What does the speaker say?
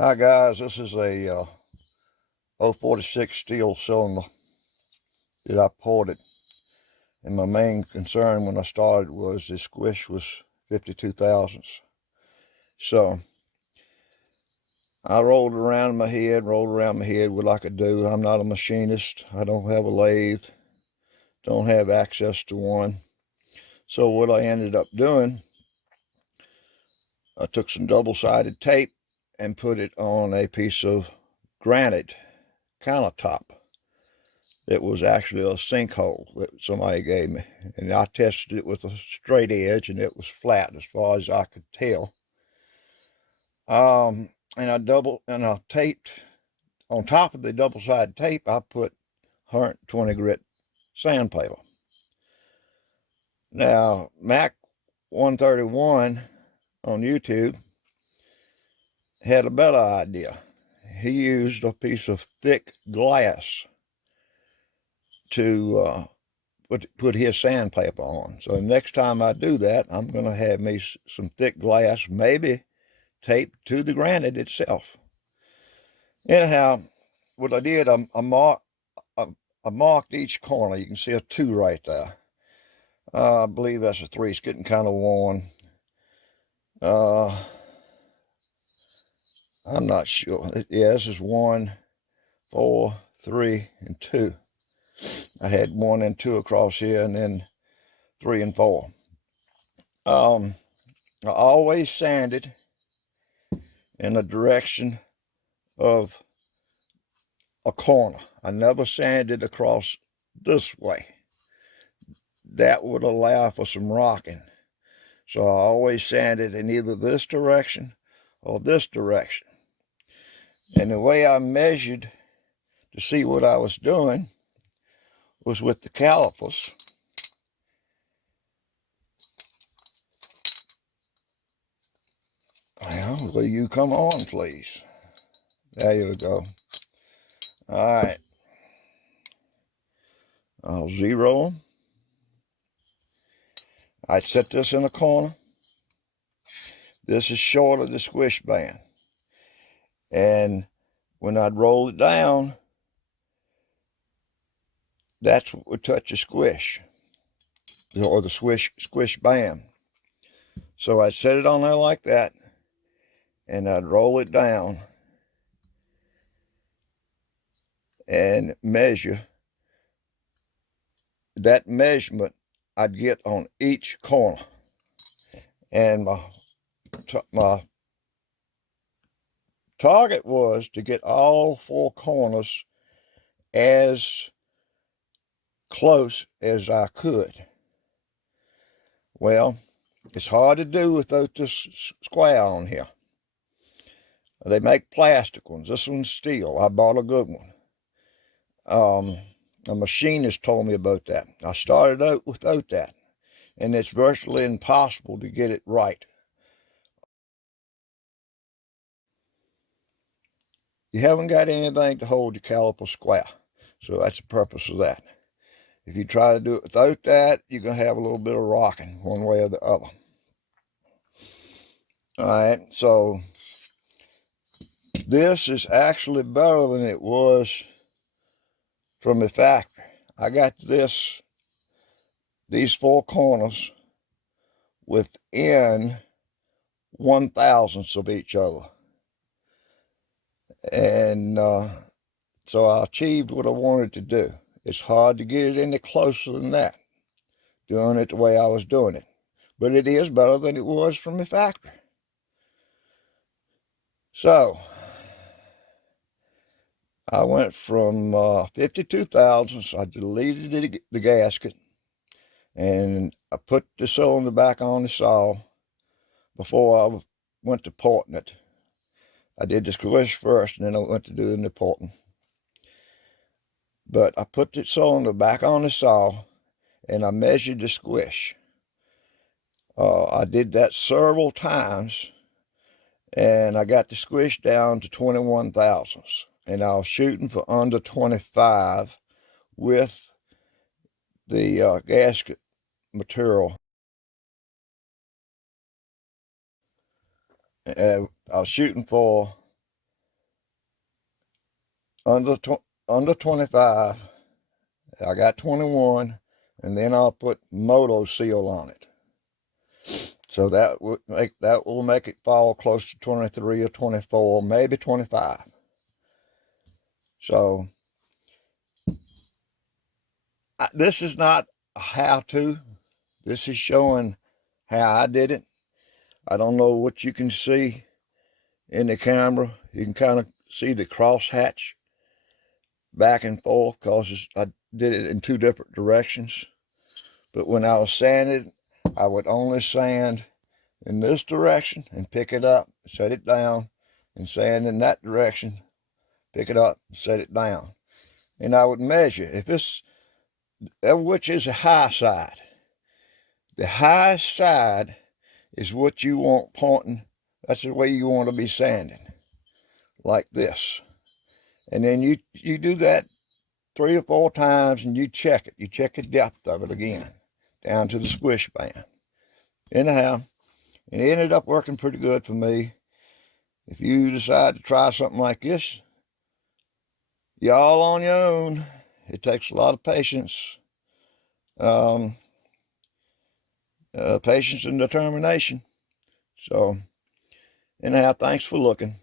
Hi guys, this is a 046 steel cylinder that I ported, and my main concern when I started was the Squish was 52 thousandths. So I rolled around my head what I could do. I'm not a machinist. I don't have a lathe, don't have access to one. So what I ended up doing, I took some double-sided tape and put it on a piece of granite countertop. It was actually a sinkhole that somebody gave me, and I tested it with a straight edge, and it was flat as far as I could tell. And I taped on top of the double-sided tape. I put 120 grit sandpaper. Now Mac 131 on YouTube had a better idea. He used a piece of thick glass to put his sandpaper on. So next time I do that, I'm going to have me some thick glass, maybe taped to the granite itself. Anyhow, what I did, I marked each corner. You can see a 2 right there. I believe that's a 3. It's getting kind of worn. I'm not sure. Yeah, this is 1, 4, 3, and 2. I had 1 and 2 across here, and then 3 and 4. I always sanded in the direction of a corner. I never sanded across this way. That would allow for some rocking. So I always sanded in either this direction or this direction. And the way I measured to see what I was doing was with the calipers. Well, will you come on, please? There you go. All right. I'll zero them. I'd set this in the corner. This is short of the squish band. And when I'd roll it down, that's what would touch the squish, or the squish band. So I'd set it on there like that, and I'd roll it down and measure. That measurement I'd get on each corner. And my target was to get all 4 corners as close as I could. Well, it's hard to do without this square on here. They make plastic ones. This one's steel. I bought a good one. A machinist told me about that. I started out without that, and it's virtually impossible to get it right. You haven't got anything to hold your caliper square, so that's the purpose of that. If you try to do it without that, you're going to have a little bit of rocking one way or the other. All right, so this is actually better than it was from the factory. I got these 4 corners within 1/1000th of each other. And so I achieved what I wanted to do. It's hard to get it any closer than that, doing it the way I was doing it. But it is better than it was from the factory. So I went from 52 thousandths. I deleted the gasket, and I put the cylinder back on the saw before I went to porting it. I did the squish first, and then I went to doing the porting. But I put the cylinder back on the saw, and I measured the squish. I did that several times, and I got the squish down to 21 thousandths. And I was shooting for under 25 with the gasket material. I was shooting for under 25. I got 21, and then I'll put Moto seal on it. So that will make it fall close to 23 or 24, maybe 25. So this is not a how-to. This is showing how I did it. I don't know what you can see in the camera. You can kind of see the crosshatch back and forth because I did it in 2 different directions. But when I was sanding, I would only sand in this direction and pick it up, set it down, and sand in that direction, pick it up, set it down. And I would measure if it's, which is the high side. The high side is what you want pointing. That's the way you want to be sanding, like this. And then you do that 3 or 4 times, and you check it. You check the depth of it again, down to the squish band. Anyhow, it ended up working pretty good for me. If you decide to try something like this, y'all on your own. It takes a lot of patience. Patience and determination. So, anyhow, thanks for looking.